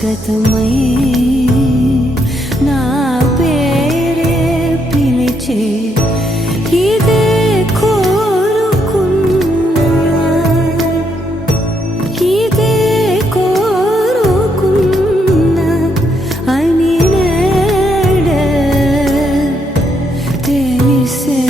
గతమై నా పేరే పిలిచే ఇదే కోరుకున్నా ఇదే కోరుకున్నా అని నేడే తెలిసే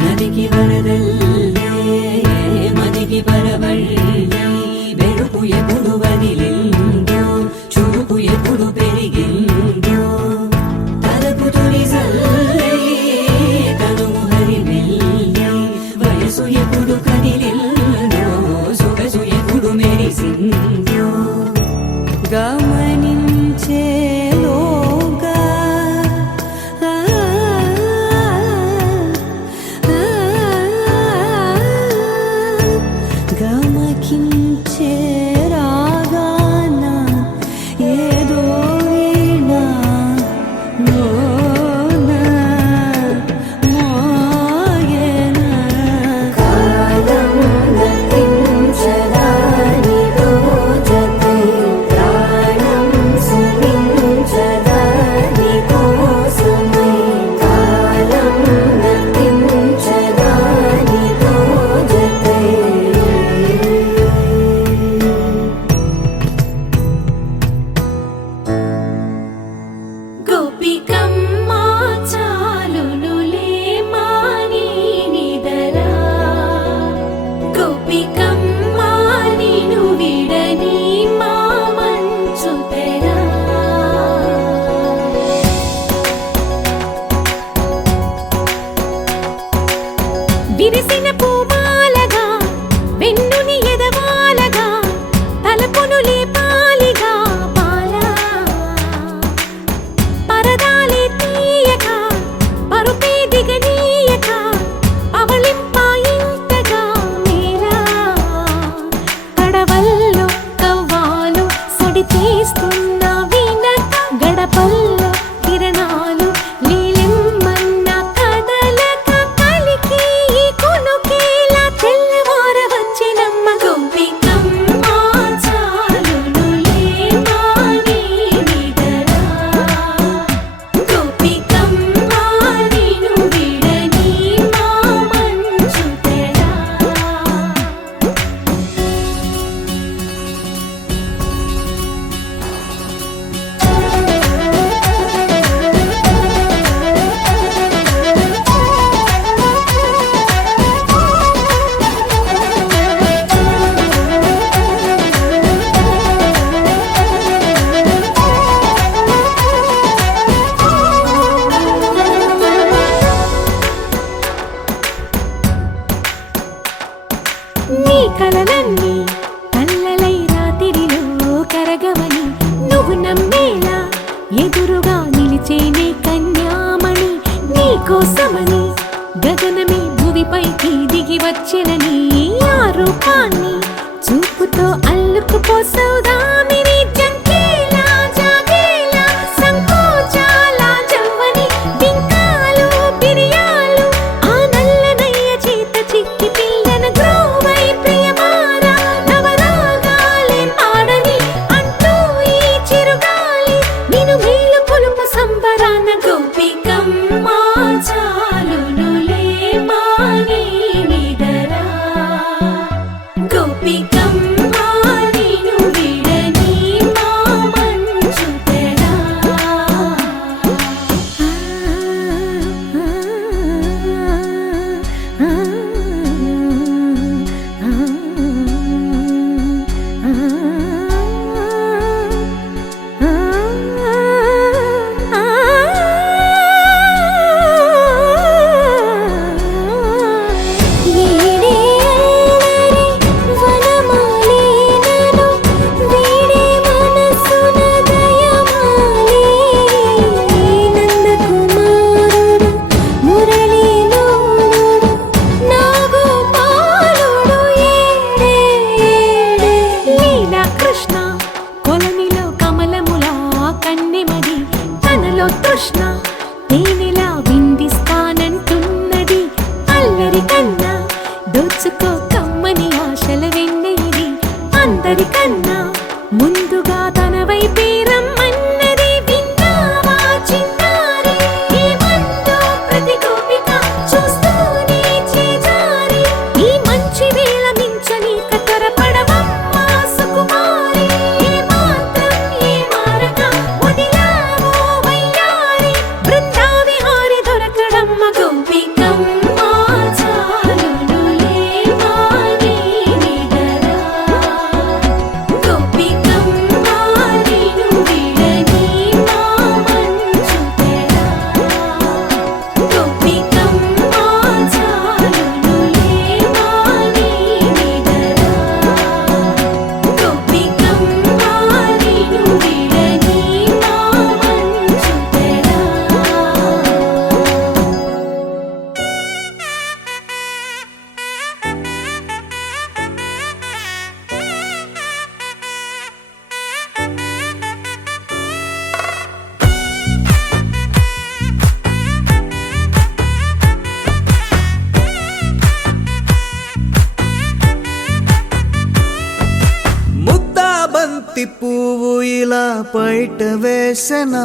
నదికి వరదల్లే మదికి పరవళ్ళే వెలుపు ఎప్పుడు వదిలిందో చురుకు ఎప్పుడు పెరిగిందో తలపు తొలి సల్లే తనువు హరిమెల్లే వయసు ఎప్పుడు కదిలిందో సొగసు ఎప్పుడు మెరిసిందో గమనించేలోగా గమకించే రాగాన ఏదో వీణా లోన మోగేనా కాలం నటించదా నీతో జతే ప్రాణం సుమించదా నీకోసమై కాలం నటించదా నీతో జతే గోపికమ్మా చాలునులే మాని నిదరా గోపికమ్మా నిను విడని మా మంచు తెరా విరిసిన పూమాలగా వెన్నుని ఎదవాలగా తలపును లేపాలిగా పాలా పరదాలే తీయక పరుపే దిగనీయక పవళింపాయింతగా మేలా కడవల్లో కవ్వాలు సడి చేస్తున్న వినక గడపల్లో కిరణాలు నీలిమ్మన్న కదలక కలికి ఈ కొనుకేలా తెల్లవార వచ్చినమ్మ గోపికమ్మ చాలునులే మాని నిదరా గోపికమ్మా నిను విడని మా మంచు తెరా నీ కలలన్నీ కల్లలై రాత్రిలో కరగవని నువ్వు నమ్మేలా ఎదురుగా నిలిచేనే కన్యామణి నీ కోసమని గగనమే భువిపైకి దిగి వచ్చినని ఆ రూపాన్ని చూపుతో అల్లుకుపోసౌదామిని జంకేలా జాగేలా సంకోచాల జవ్వని బింకాలు బిరియాలు ఆ నల్లనయ్య చేత చిక్కి పిల్లన గ్రోవై ప్రియమారా నవరాగాలే పాడని అంటూ ఈ చిరుగాలి నిను మేలు కొలుపు సంబరాన గోపికమ్మా చాలునులే మాని నిదరా గోపికమ్మా బంతి పువ్వు ఇలా బయట వేసెనా,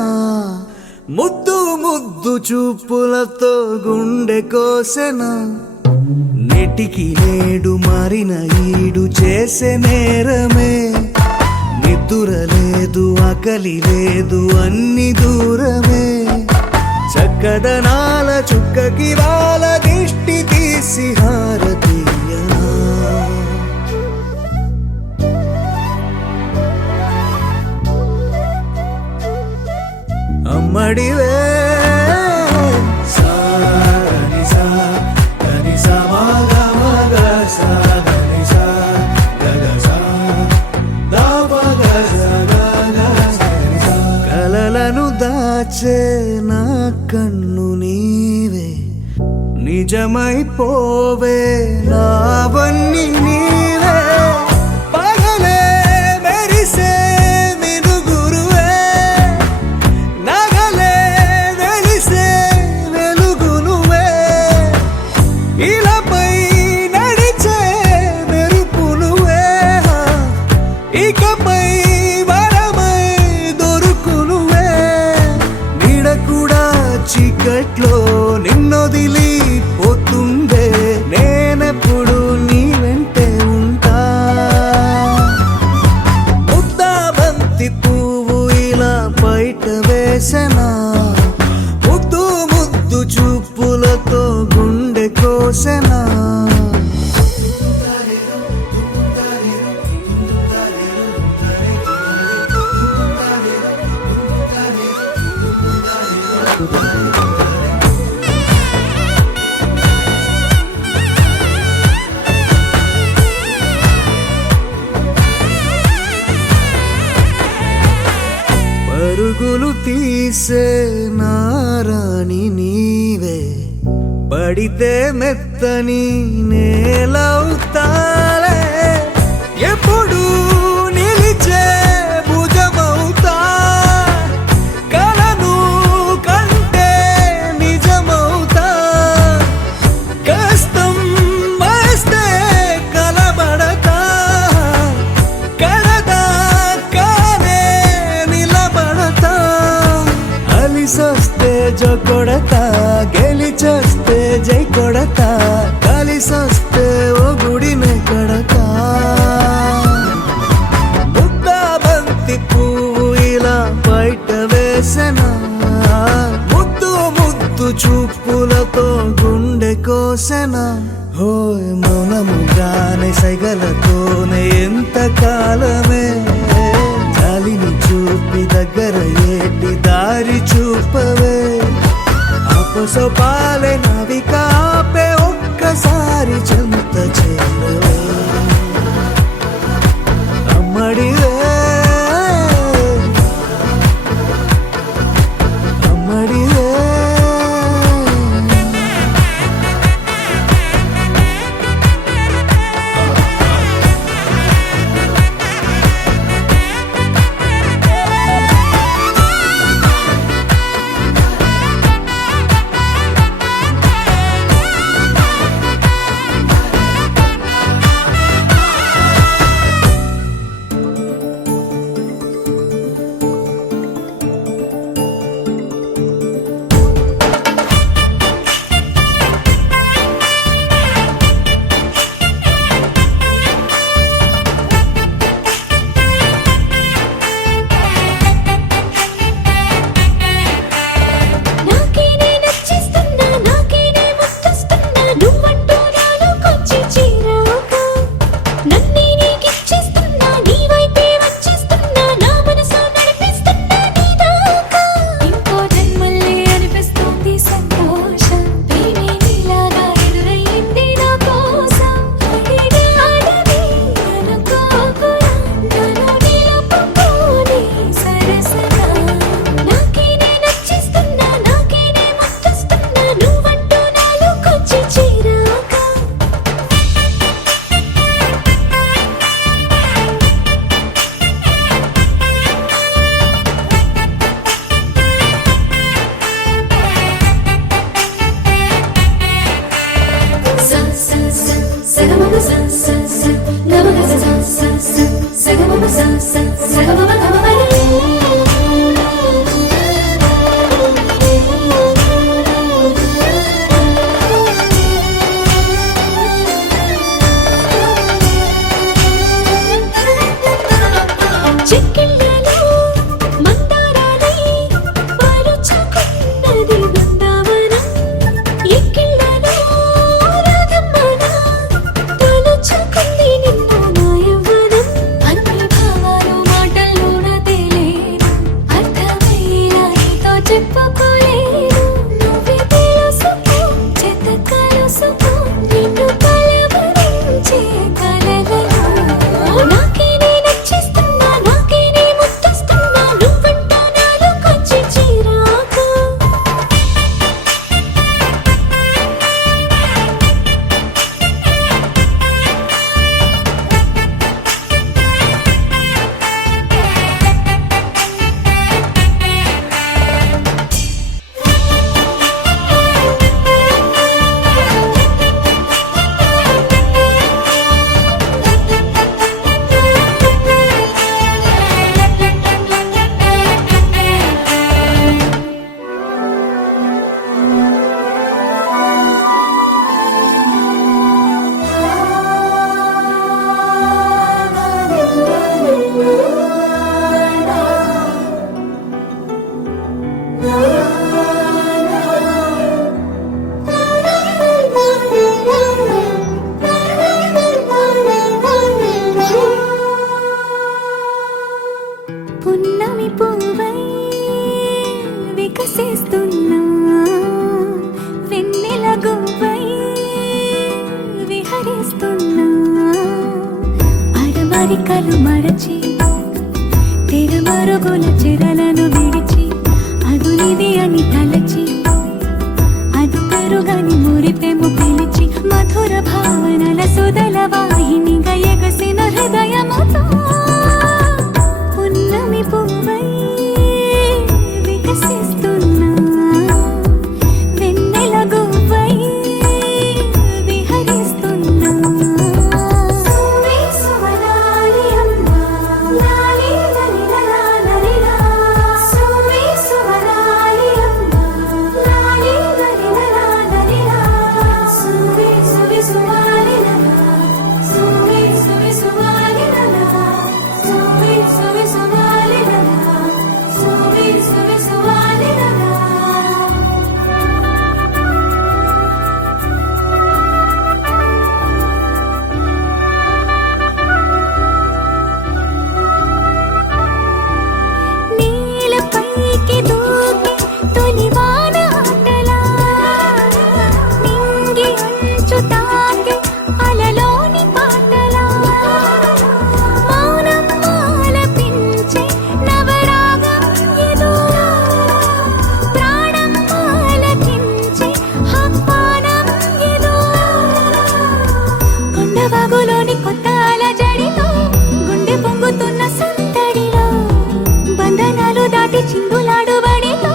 ముద్దు ముద్దు చూపులతో గుండె కోసెనా. నెటికి నేడు మారిన ఈడు చేసే నేరమే, నిద్ర లేదు ఆకలి లేదు అన్ని దూరమే. చక్కదనాల చుక్కకి వాళ్ళ దిష్టి తీసి హారతీయనా. అమ్మడివే కలలను దాచే నా కన్ను నీవే, నిజమైపోవే నావన్నీ నీవే. పగలే మెరిసే మినుగురువే, నగలే వెలిసే వెలుగు నువ్వే. ఇలాపై నడిచే మెరుపు నువ్వే, ఇకపై వరమై దొరుకు నువ్వే. నీడ కూడా చీకట్లో నిన్నొదిలి పోతుందే, నేనెప్పుడు నీ వెంటే ఉంటా. ముద్దా బంతి పువ్వు ఇలా బయట వేసెనా, ముద్దు ముద్దు చూపులతో గుండె కోసెనా. పరుగులు తీసే నారాణి నీవే, పడితే మెత్తని నేలవుతాలే. ఎప్పుడు నిలిచే భుజమవుతా, కలను కంటే నిజమవుతా. కష్టం వస్తే కలబడతా, కడదాకానే నిలబడతా. అలిసొస్తే జో కొడతా, గెలిచొస్తే జై కొడతా. కలిసొస్తే ఓ గుడినే కడతా. ముద్దా బంతి పువ్వు ఇలా బయట వేసెనా, ముద్దు ముద్దు చూపులతో గుండె కోసెనా. హోయ్ మౌనముగానే సైగలతోనే ఎంత కాలమే, జాలిని చూపి దగ్గర ఏటి దారి చూపవే. అపసొపాలే నావిక ఆపే ఒక్కసారి చెంత చేరవే. అమ్మడివే అమ్మడివే. sa sa అరమరికలు మరచి తెరమరుగుల చెరలను విడిచి అదునిది అని తలచి అదు పెరుగని మురిపెము పిలిచి మధుర భావనల సుదల వాహినిగా ఎగసిన హృదయముతో పున్నమి పువ్వై వికసిస్తున్నా వెన్నెల గువ్వై విహరిస్తున్నా సుమే సువనాలి అమ్మా లాలి లలిలా లలిలా సుమే సువనాలి అమ్మా లాలి లలిలా లలిలా సుమే సువి సువాలి లలా సుమే సువి సువాలి లలా సుమే సువి సువాలి లలా సుమే సువి సువాలి లలా నీలపైకి దూకి తొలివాన ఆటలా నింగి అంచు తాకి అలలోని పాటలా మౌనం ఆలపించే నవరాగం ఏదో ప్రాణం ఆలకించే ఆహ్వానం ఏదో కొండవాగులోని కొత్త అలజడితో గుండె పొంగుతున్న సందడిలో బంధనాలు దాటి చిందులాడు బడిలో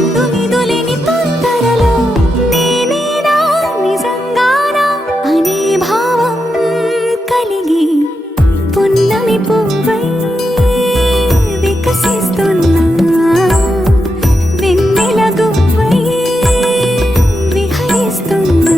ఇందు మీదు లేని తొందరలో నేనేనా నిజంగానా అనే భావం కలిగి పున్నమి పువ్వై వికసిస్తున్నా వెన్నెల గువ్వై విహరిస్తున్నా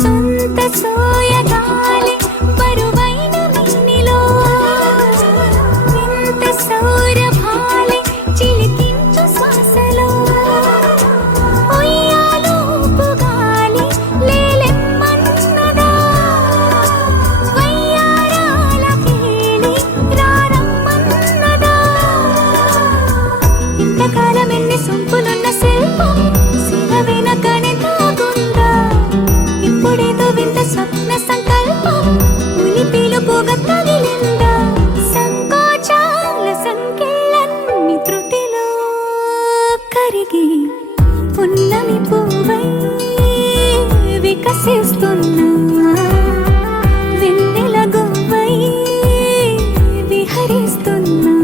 సొంత సోయగాలి బరువైన మిన్నిలో వింత సౌరభాలి చిలికించు శ్వాసలో ఉయ్యాలూపు గాలి లేలెమ్మన్నదా వయ్యారాల కేళి రారమ్మన్నదా ఇంతకాలం ఎన్ని సొంపులున్న శిల్పం శివ వెనకనే తాగుందా ఇప్పుడేదో వింత స్వప్న సంకల్పం ఉలి పిలుపుగా తగిలిందా సంకోచాల సంఖ్యలన్నీ త్రుటిలో కరిగి పున్నమి పువ్వై వికసిస్తున్నా వెన్నెల గువ్వై విహరిస్తున్నా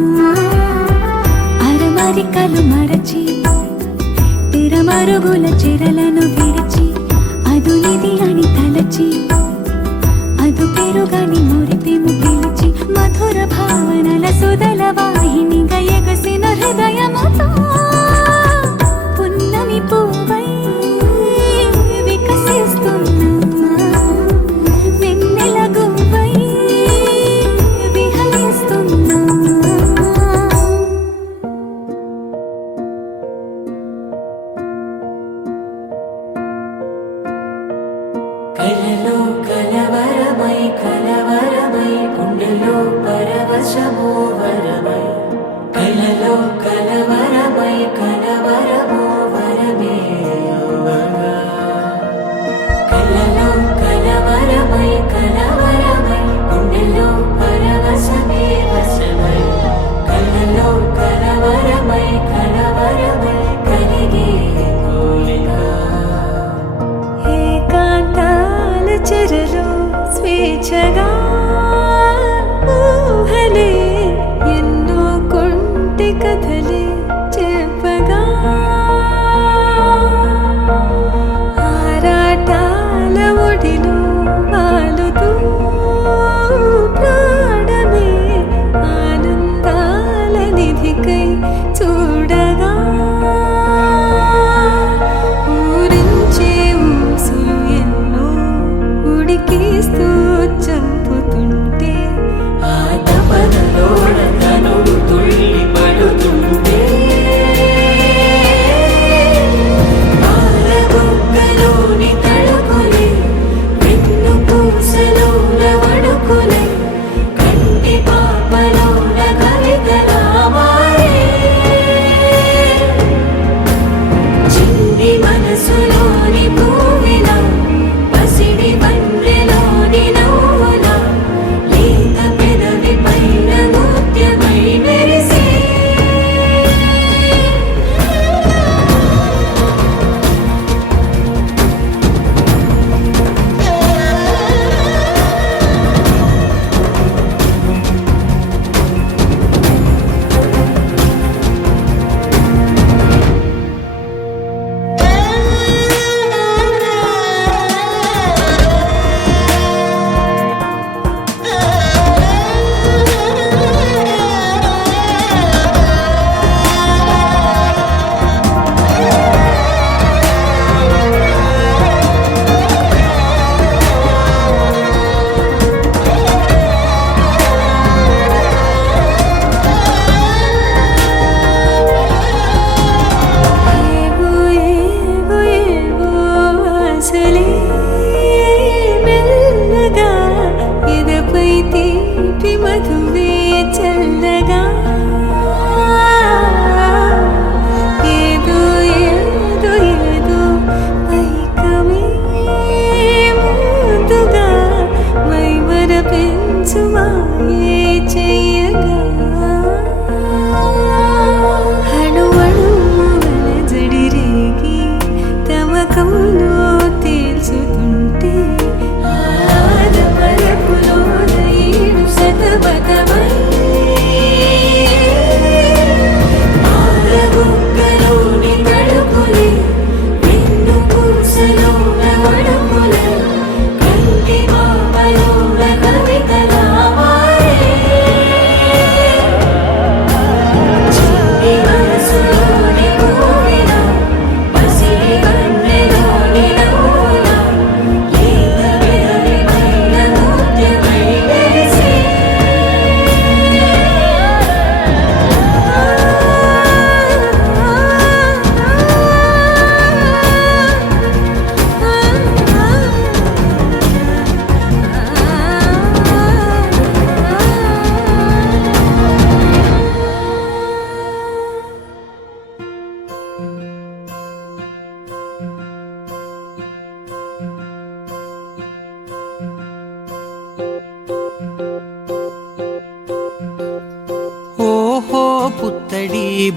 అరమరికలు మరచి తెరమరుగుల చెరలను విడిచి అదునిది అని తలచి అదు పెరుగని మురిపెము పిలిచి మధుర భావనల సుదల వాహినిగా ఎగసిన హృదయముతో పున్నమి పువ్వై వికసిస్తున్నా వెన్నెల గువ్వై విహరిస్తున్నా కలలో కలవరమై కలవరమై గుండెలో పరవశమో వరమై కలలో కలవరమై కలవరమో వరమే అవ్వగా కలలో కలవరమై కలవరమై గుండెలో పరవశమే వశమై కలలో కలవరమై కలవరమై కలిగే కోరిక ఏకాంతాల చెరలో స్వేచ్ఛగా ఊహలే ఎన్నో కొంటె కథలే చెప్పగా ఆరాటాల ఒడిలో వాలుతూ ప్రాణమే ఆనందాల నిధికై చూడగా ఊరించే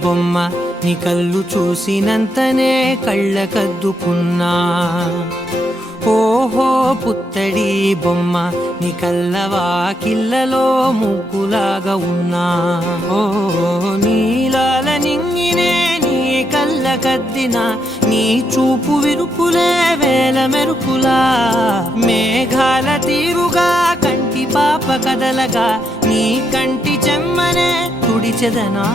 బొమ్మ నీ కళ్ళు చూసినంతనే కళ్ళకద్దుకున్నా. ఓహో పుత్తడి బొమ్మ నీ కళ్ళవాకిళ్ళలో ముగ్గులాగా ఉన్నా. ఓ నీలాల నింగినే నీ కళ్ళకద్దిన నీ చూపు విరుపులే వేల మెరుపులా. మేఘాల తీరుగా కంటి పాప కదలగా నీ కంటి చెమ్మనే తుడిచెదనా.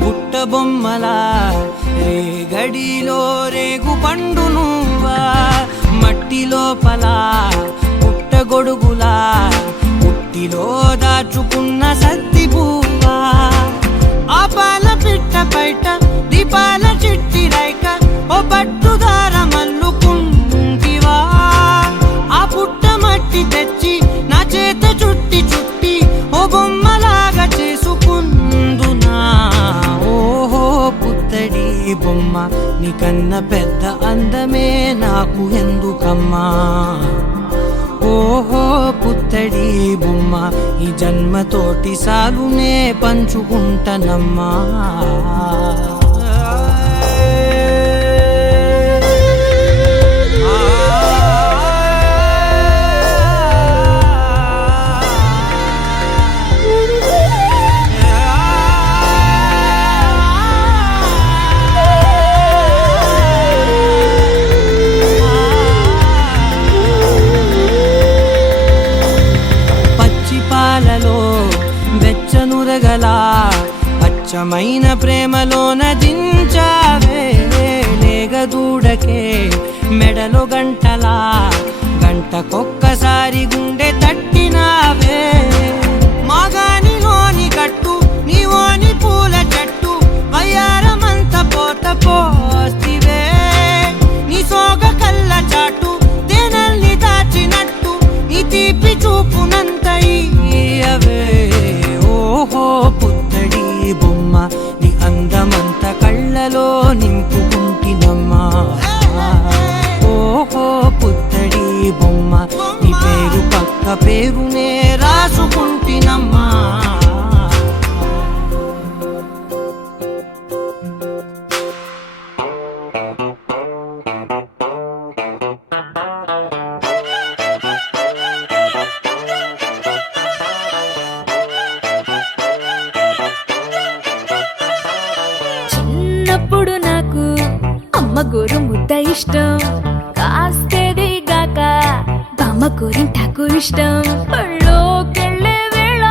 బుట్ట బొమ్మలా రేగడిలో రేగు పండు నువ్వా. మట్టి లోపల పుట్ట గొడుగులా పుట్టిలో దాచుకున్న సత్తి పువ్వా. ఆ పాల పిట్ట బయట దీపాల చిట్టి రైక ఓ పట్టుదార మల్లుకుంటివా. ఆ పుట్ట మట్టి తెచ్చి నా చేత చుట్టి చుట్టి ఓ బొమ్మలాగా చేసుకుందునా. ఓహో పుత్తడి బొమ్మ నీకన్న పెద్ద అందమే నాకు ఎందుకమ్మా. ఓహో పుత్తడి బొమ్మ ఈ జన్మతోటి సాలునే పంచుకుంటనమ్మా. వెచ్చనురగలా అచ్చమైన ప్రేమలోన దించావే. లేగదూడకే మెడలో గంటలా గంటకొక్కసారి గుండె తట్టినావే. మాగానిలోని గట్టు నీవోని పూల చెట్టు వయ్యారమంత పోత పోస్తివే. నీ సోగ కళ్ళ చాటు తేనల్ని దాచినట్టు నీ తీపి చూపునంత ఇయ్యవే. ఓహో పుత్తడి బొమ్మ నీ అందమంత కళ్ళలో నింపుకుంటినమ్మా. ఓహో పుత్తడి బొమ్మ నీ పేరు పక్క పేరునే రాసుకుంటినమ్మా. చిన్నప్పుడు నాకు అమ్మ గోరు ముద్ద ఇష్టం. కాస్తేది గాక బామ్మ గోరింటాకు ఇష్టం. పళ్ళోకెళ్ళే వేళ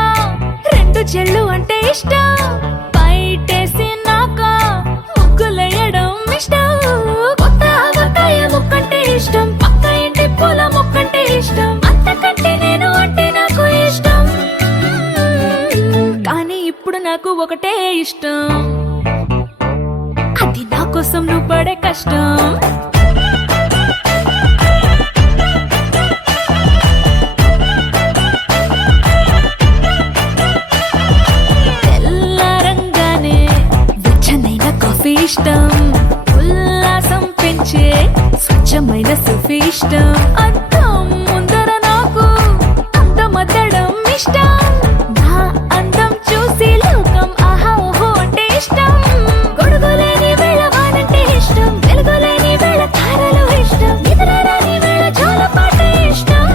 రెండు చెళ్ళు అంటే ఇష్టం. బయటేసి నాక ముగ్గులయ్యడం ఇష్టం. కొత్త ఆవకాయ ముక్కంటే ఇష్టం. పక్క ఇంటి పూల మొక్కంటే ఇష్టం. అంతకంటే నేను అంటే నాకు ఇష్టం. కానీ ఇప్పుడు నాకు ఒకటే ఇష్టం, అది నా కోసం నువ్వు పడే కష్టం. తెల్లారంగానే వెచ్చనైన కాఫీ ఇష్టం. ఉల్లాసం పెంచే స్వచ్ఛమైన సెల్ఫీ ఇష్టం. అద్దం ముందర నాకు అందమద్దడం ఇష్టం. నా అందం చూసి లోకం ఆహా ఓహో అంటే ఇష్టం. గొడుగులేని వేళ వానంటే ఇష్టం. వెలుగులేని వేళ తారలు ఇష్టం. నిద్రరాని వేళ జోలపాటే ఇష్టం.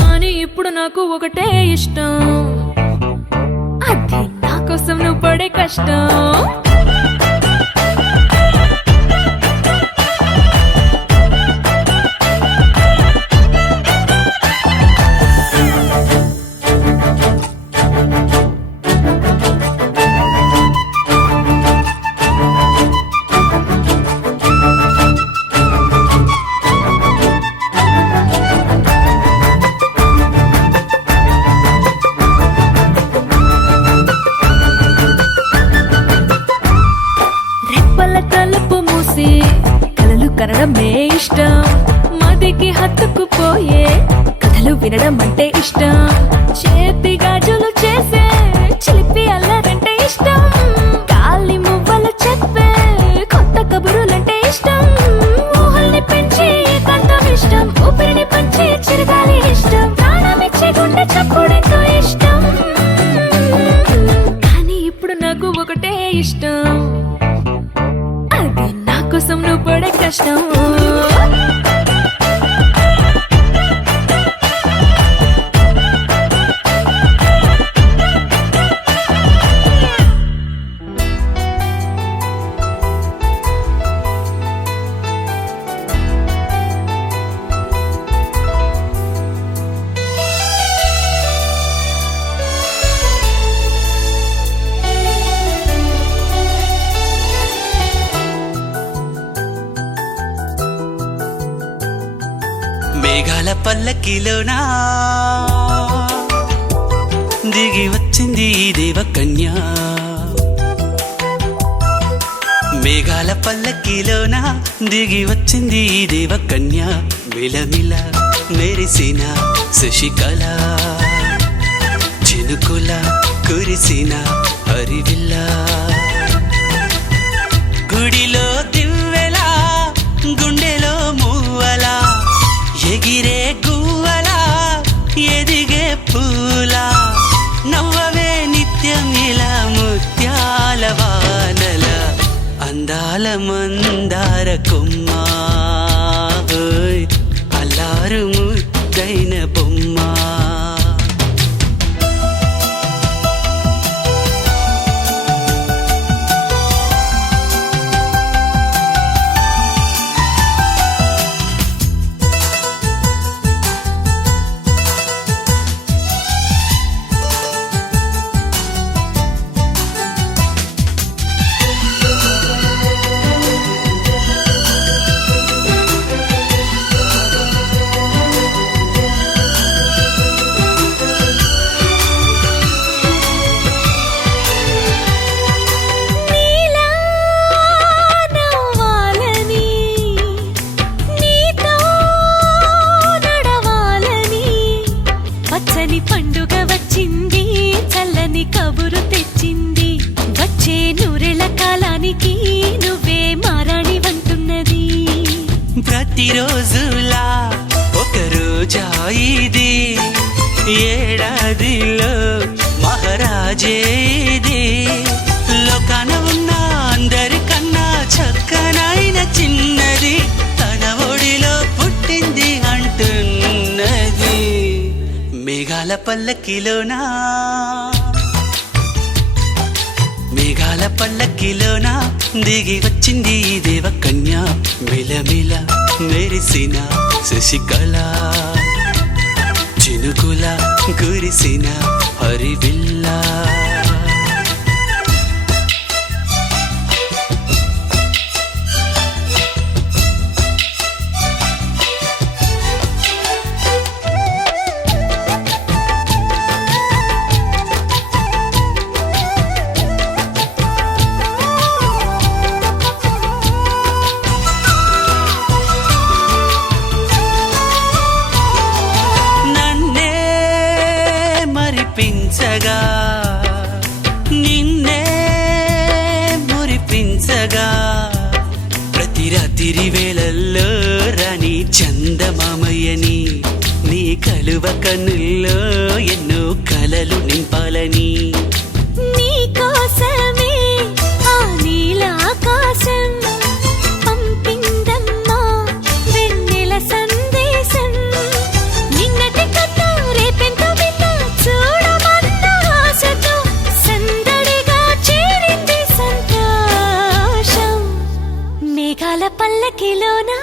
కానీ ఇప్పుడు నాకు ఒకటే ఇష్టం, అది నా కోసం నువ్వు పడే కష్టం. బంగారం అంటే ఇష్టం, చేతి గాజులు చేసే చిలిపి అల్లరంటే ఇష్టం, గాలి మువ్వలు చెప్పే కొత్త కబురులంటే ఇష్టం, ఊహల్ని పెంచి ఏకాంతం ఇష్టం, ఊపిరిని పంచి చిరగాలి ఇష్టం, ప్రాణమిచ్చే గుండె చప్పుడెంతో ఇష్టం. కానీ ఇప్పుడు నాకు ఒకటే ఇష్టం, అది నా కోసం నువ్వు పడే కష్టం. మేఘాల పల్లకిలోనా దిగి వచ్చింది ఈ దేవకన్య, మేఘాల పల్లకిలోనా దిగి వచ్చింది ఈ దేవకన్య, మిలమిల మెరిసిన శశికళ, చినుకుల కురిసిన హరివిల్ల, గుడిలో దివ్వెలా గుండెలో మూవలా, ఎగిరే గువ్వలా ఎదిగే పూలా, నవ్వవే నిత్యం ఇలా ముత్యాల వానల, అందాల మందార కొమ్మ, ఓయ్ అల్లారు ముద్దైన బొమ్మ. నీలా నవ్వాలని, నీతో నడవాలని, పచ్చని పండుగ వచ్చింది, చల్లని కబురు తెచ్చింది, వచ్చే నూరెల కాలానికి నువ్వే మారాణి వంటున్నది. ప్రతిరోజులా ఒక రోజా ఇది, ఏడాదిలో మహారాజే ఇది, లోకాన ఉన్న అందరికన్నా చక్కనైన చిన్నది, తన ఒడిలో పుట్టింది అంటున్నది. మేఘాల పల్లకిలోనా మేఘాల పల్లకిలోనా దిగి వచ్చింది ఈ దేవకన్య, మిలమిల మెరిసిన శశికళ, చినుకుల కురిసిన హరివిల్ల. నన్నే మరిపించగా నిన్నే మురిపించగా, ప్రతి రాత్రి వేళల్లో రాణి చందమామయ్యని, నీ కలువ కన్నుల్లో ఎన్నో కలలు నింపాలని, నీ కోసమే ఆ నీలాకాశం పంపిందమ్మా వెన్నెల సందేశం, నిన్నటి కథ రేపెంత వింత చూడమన్న ఆశతో సందడిగా చేరింది సంతోషం. మేఘాల పల్లకిలోనా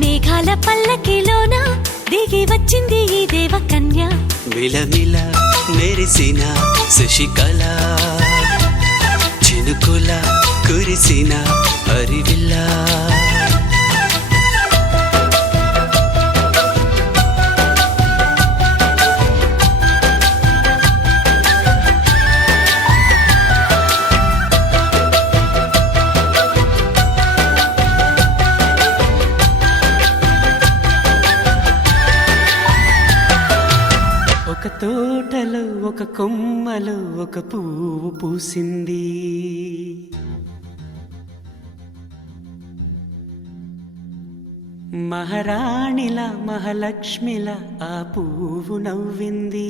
మేఘాల పల్లకిలోనా దిగి వచ్చింది ఈ దేవకన్య, మిలమిల మెరిసిన శశికళ, చినుకుల కురిసిన హరివిల్ల. ఒక తోటలో ఒక కొమ్మలో ఒక పువ్వు పూసింది. మహారాణిల మహాలక్ష్మిల ఆ పువ్వు నవ్వింది.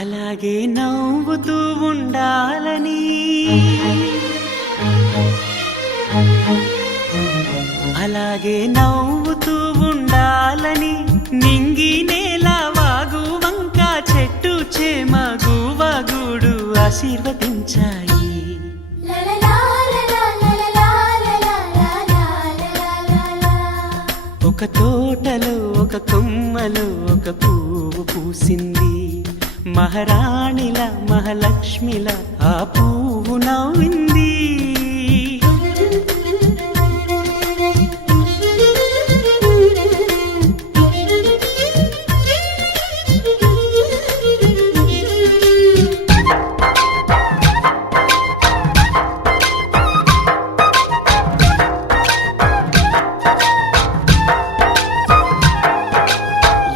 అలాగే నవ్వుతూ ఉండాలని, అలాగే నవ్వుతూ ఉండాలని నింగి నేల వాగు వంక చెట్టు చేమ గువగూడు ఆశీర్వదించాయి. ఒక తోటలో ఒక కొమ్మలో ఒక పువ్వు పూసింది. మహారాణిల మహాలక్ష్మిల ఆ పువ్వు నవ్వింది.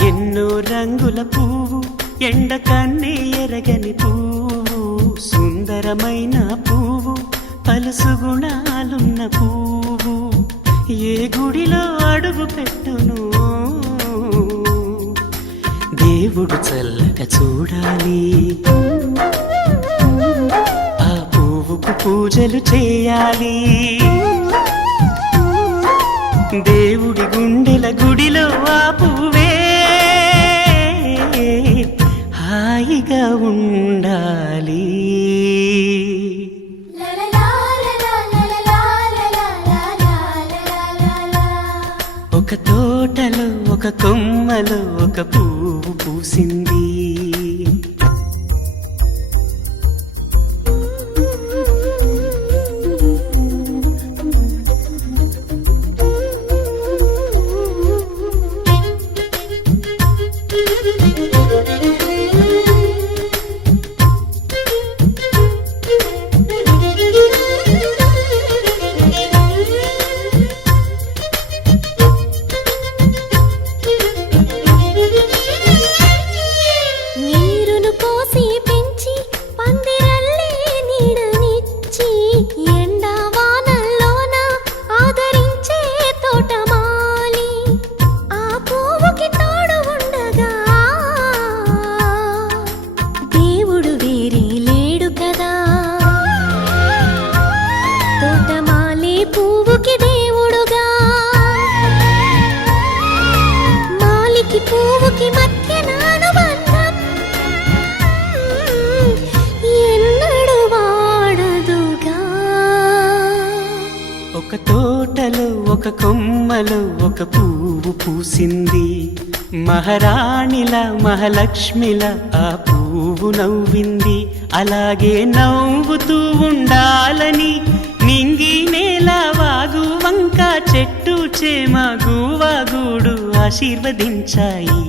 ఎన్నో రంగుల పువ్వు, ఎండ కన్నే ఎరగని పువ్వు, సుందరమైన పువ్వు, పలుసు గుణాలున్న పువ్వు, ఏ గుడిలో అడుగు పెట్టును దేవుడు చల్లగా చూడాలి. ఆ పువ్వుకు పూజలు చేయాలి. దేవుడి గుండెల గుడిలో ఆ పువ్వే హాయిగా ఉండాలి. ఒక తోటలో ఒక కొమ్మలో ఒక పువ్వు పూసింది. నీరును పోసి పెంచి పందిరల్లే నీడనిచ్చి ఎండా వానల్లోన ఆదరించే తోటమాలి ఆ పువ్వుకి తోడు ఉండగా దేవుడు వేరే లేడు కదా. తోటమాలి పువ్వుకి దేవుడుగా, మాలికి పువ్వుకి మధ్య నానుబంధం ఎన్నడు వాడదుగా. ఒక తోటలో ఒక కొమ్మలో ఒక పువ్వు పూసింది. మహారాణిల మహాలక్ష్మిల ఆ పువ్వు నవ్వింది. అలాగే నవ్వుతూ ఉండాలని నింగి నేల వాగు వంక చెట్టు చేమ గువగూడు ఆశీర్వదించాయి.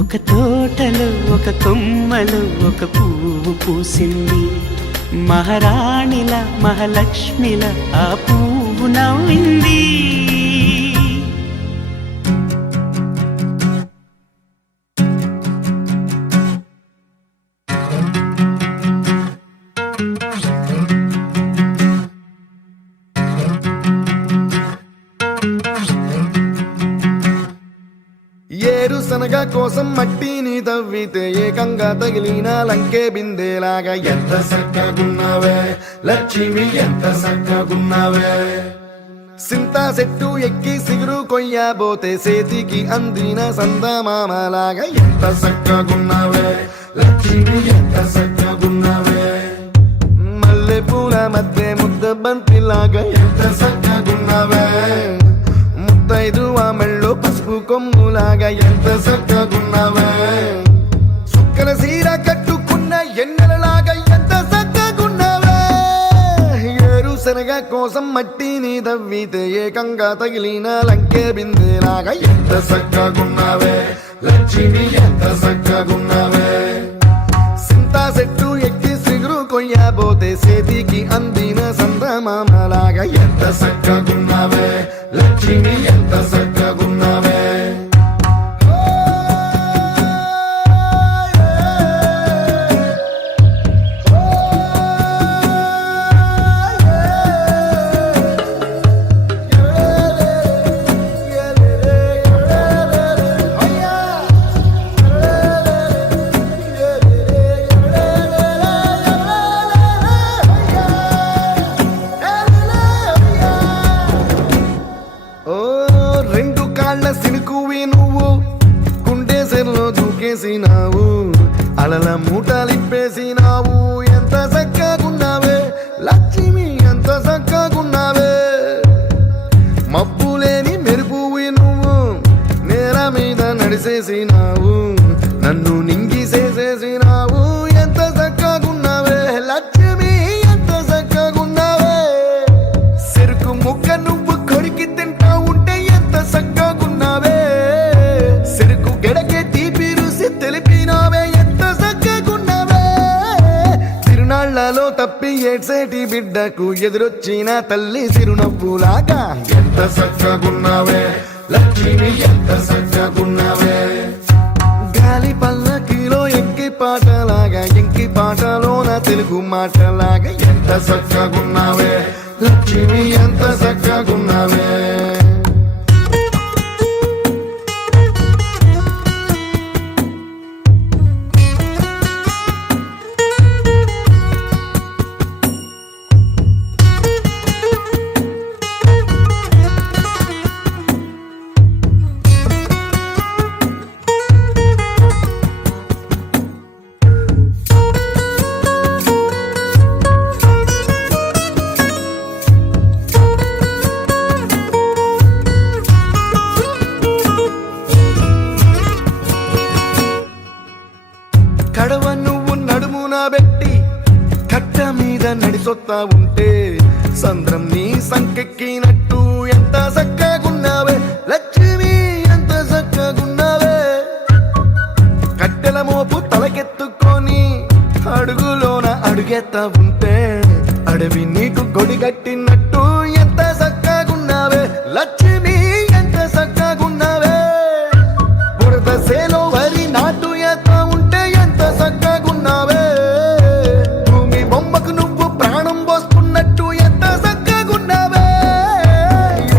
ఒక తోటలో ఒక కొమ్మలో ఒక పువ్వు పూసింది. మహారాణిల మహాలక్ష్మిల ఆ పువ్వు నవ్వింది. ఏరుశనగ కోసం మట్టిని తవ్వితే ఏకంగా తగిలిన లంకే బిందేలాగా ఎంత సక్కగున్నావే లక్ష్మి, ఎంత సక్కగున్నావే. సింతా చెట్టు ఎక్కి సిగురు కొయ్యబోతే చేతికి అందిన సందమామలాగా ఎంత సక్కగున్నావే లక్ష్మి, ఎంత సక్కగున్నావే. మల్లె పూల మధ్య ముద్ద బంతిలాగా ఎంత సక్కగున్నావే. ముత్తైదు ఆ మెళ్ళో పసుపు కొమ్ములాగా ఎంత సక్కగున్నావే. సుక్కల సీర కట్టుకున్న ఎన్నెలలాగా ఎంత సక్కగున్నావే. ఏరుశనగ కోసం మట్టిని తవ్వితే ఏకంగా తగిలిన లంకే బిందేలాగా ఎంత సక్కగున్నావే లక్ష్మి, ఎంత సక్కగున్నావే. సింతా చెట్టు ఎక్కి సిగురు కొయ్యబోతే చేతికి అందిన సందమామలాగా ఎంత చక్కగున్నావే లక్ష్మి ఎంత చక్కగున్నావే ఓ రెండు కాళ్ళ సినుకువి నువ్వు గుండె సెల్లో దూకేసినావు అలల మూటలిప్పేసినావు ఎంత చక్కగున్నావే లక్ష్మి ఎంత చక్కగున్నావే మబ్బులేని మెరుపువి నువ్వు నేల మీద నడిసేసినావు నన్ను నింగిసేసేసినావు ఎంత చక్కగున్నావే లక్ష్మి ఎంత చక్కగున్నావే చెరుకు ముక్క నువ్వు కొరికి తింటా ఉంటే ఎంత చక్కగున్నావే చెరుకు గెడకే తీపి రుసి తెలిపినావే ఎంత చక్కగున్నావే తిరునాళ్లలో తప్పి ఏడ్సేటి బిడ్డకు ఎదురొచ్చిన తల్లి చిరునవ్వులాగా ఎంత చక్కగున్నావే లక్ష్మి ఎంత చక్కగున్నావే గాలి పల్లకిలో ఎంకి పాటలాగా ఎంకి పాటలోన తెలుగు మాటలాగా ఎంత చక్కగున్నావే లక్ష్మి ఎంత చక్కగున్నావే కడవ నువ్వు నడుమున పెట్టి కట్ట మీద నడిసొత్తా ఉంటే సంద్రం నీ సంకెక్కినట్టు ఎంత చక్కగున్నావే లక్ష్మి ఎంత చక్కగున్నావే కట్టెల మోపు తలకెత్తుకొని అడుగులోన అడుగెత్తా ఉంటే అడవి నీకు గొడిగట్టినట్టు ఎంత చక్కగున్నావే లక్ష్మి ఎంత చక్కగున్నావే బురద సేలో వరి నాటు ఎత్తా ఉంటే ఎంత చక్కగున్నావే భూమి బొమ్మకు నువ్వు ప్రాణం పోసుకున్నట్టు ఎంత చక్కగున్నావే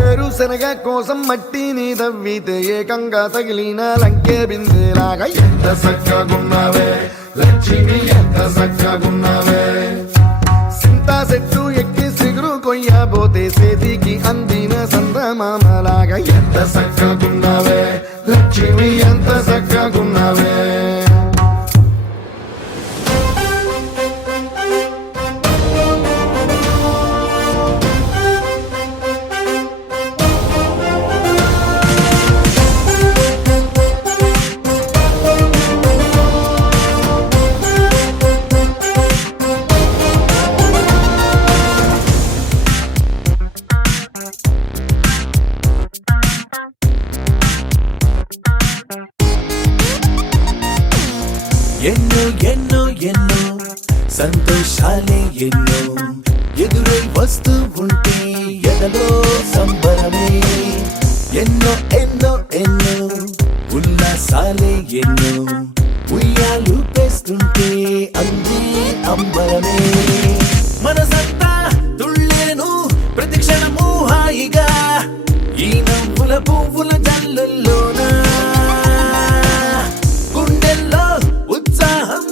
ఏరుశనగ కోసం మట్టిని తవ్వితే ఏకంగా తగిలిన లంకే బిందెలాగా ఎంత చక్కగున్నావే లక్ష్మి ఎంత చక్కగున్నావే సింతా చెట్టు ఎక్కి సిగురు కొయ్యబోతే చేతికి అందిన సందమామలాగా ఎంత చక్కగున్నావే లక్ష్మి ఎంత చక్కగున్నావే ఎన్నో ఎన్నో ఎన్నో సంతోషాలే ఎన్నో ఎదురై వస్తూ ఉంటే ఎదలో సంబరమే ఎన్నో ఎన్నో ఎన్నో ఉల్లాసాలే ఎన్నో ఉయ్యాలు పేస్తుంటే అందే అంబరమే మనసంతా తుళ్ళేను ప్రతి క్షణము హాయిగా ఈ నవ్వుల పువ్వుల జల్లుల్లోనా గుండెల్లో ఉత్సాహం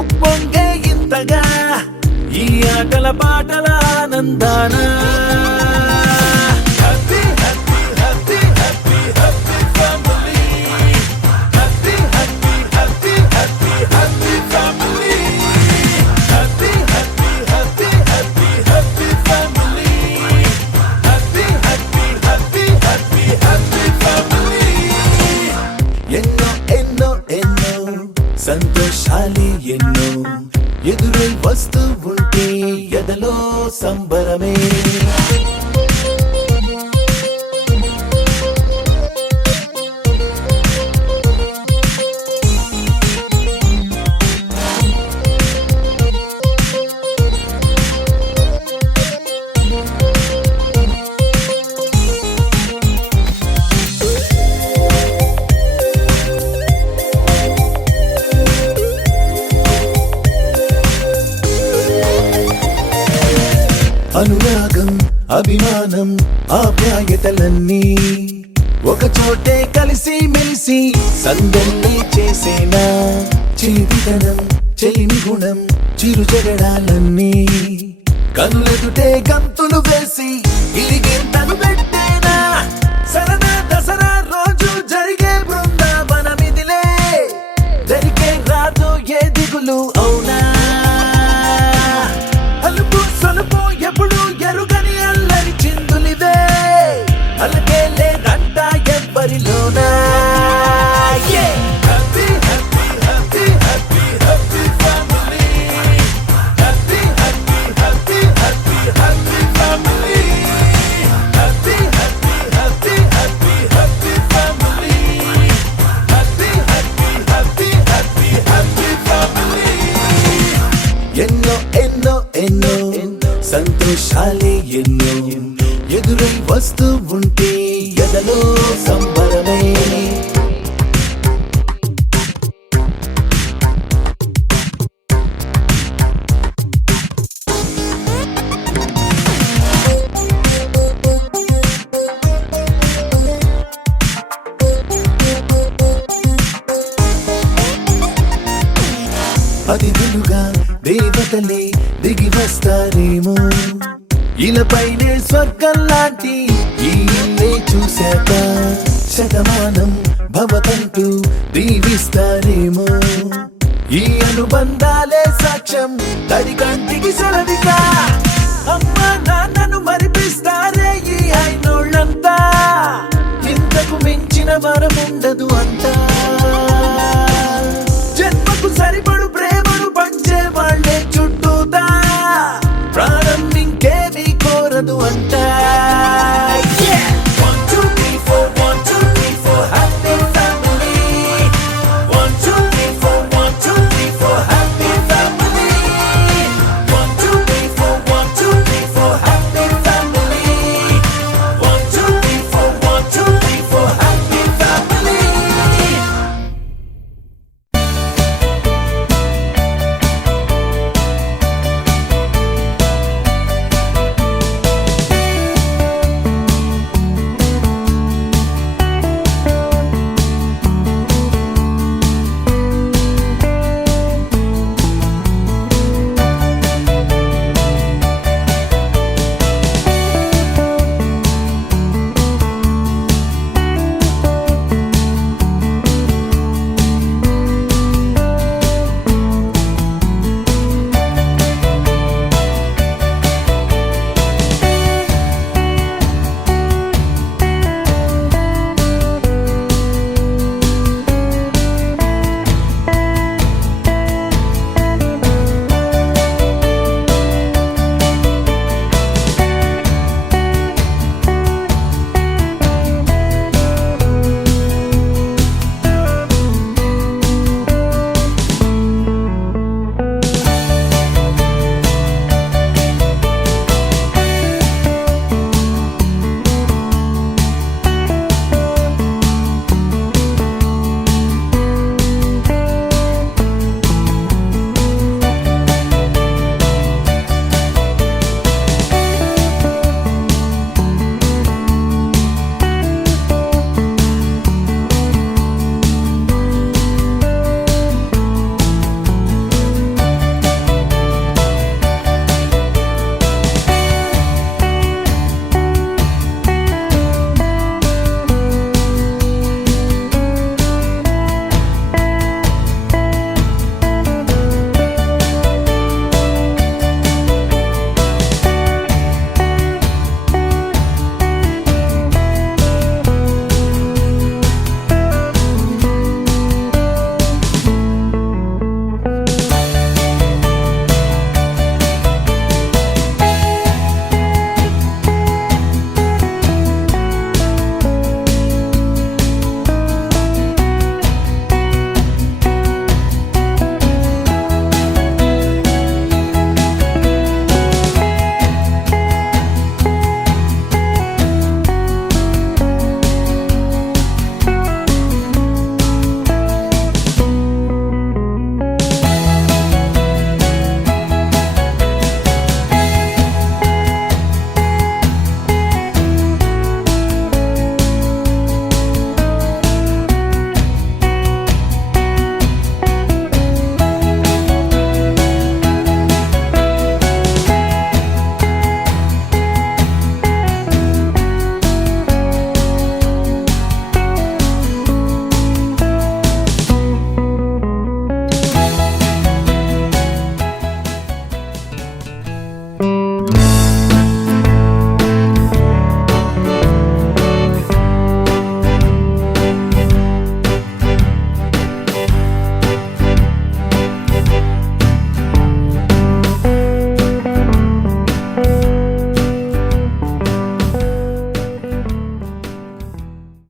ఉప్పొంగే ఇంతగా ఈ ఆటల పాటల ఆనందాన happy happy happy happy happy family happy happy happy happy happy family happy happy happy happy happy family happy happy happy happy happy family ఎన్నో ఎన్నో ఎన్నో సంతోషాలే ఎన్నో ఎదురై వస్తూ ఉంటే ఎదలో సంబరమే అనురాగం అభిమానం ఆప్యాయతలన్నీ ఒక చోటే కలిసి మెలిసి సందల్లి చేసేనా చేతితనం చెలిమి గుణం చిరు జగడాలన్నీ కనులెదుటే గంతులు వేసి ఇరిగింతలు పెట్టేనా సరదా దసరా రోజు జరిగే బృందావనమిదిలే జరిగే రాదు ఏ దిగులు అవునా అలుపు సొలుపు ఎప్పుడు ఎరుగని అల్లరి చిందులివే అలకే లేదంట ఎవ్వరిలోనా happy happy happy happy happy family happy happy happy happy happy family happy happy happy happy happy family happy happy happy happy happy family ఎన్నో ఎన్నో ఎన్నో సంతోషాలే ఎన్నో ఎదురై వస్తూ ఉంటే ఎదలో సంబరమే అతిథులుగా దేవతలే దిగి వస్తారేమో ఇలపైనే స్వర్గం లాంటి ఈ ఇల్లే చూశాక శతమానం భవతంటూ దీవిస్తారేమో ఈ అనుబంధాలే సాక్ష్యం తడి కంటికి సెలవిగా అమ్మ నాన్నను మరిపిస్తారే ఈ అయినోళ్ళంతా ఇంతకు మించిన వరం ఉండదు అంతా జన్మకు సరిపడు ప్రేమ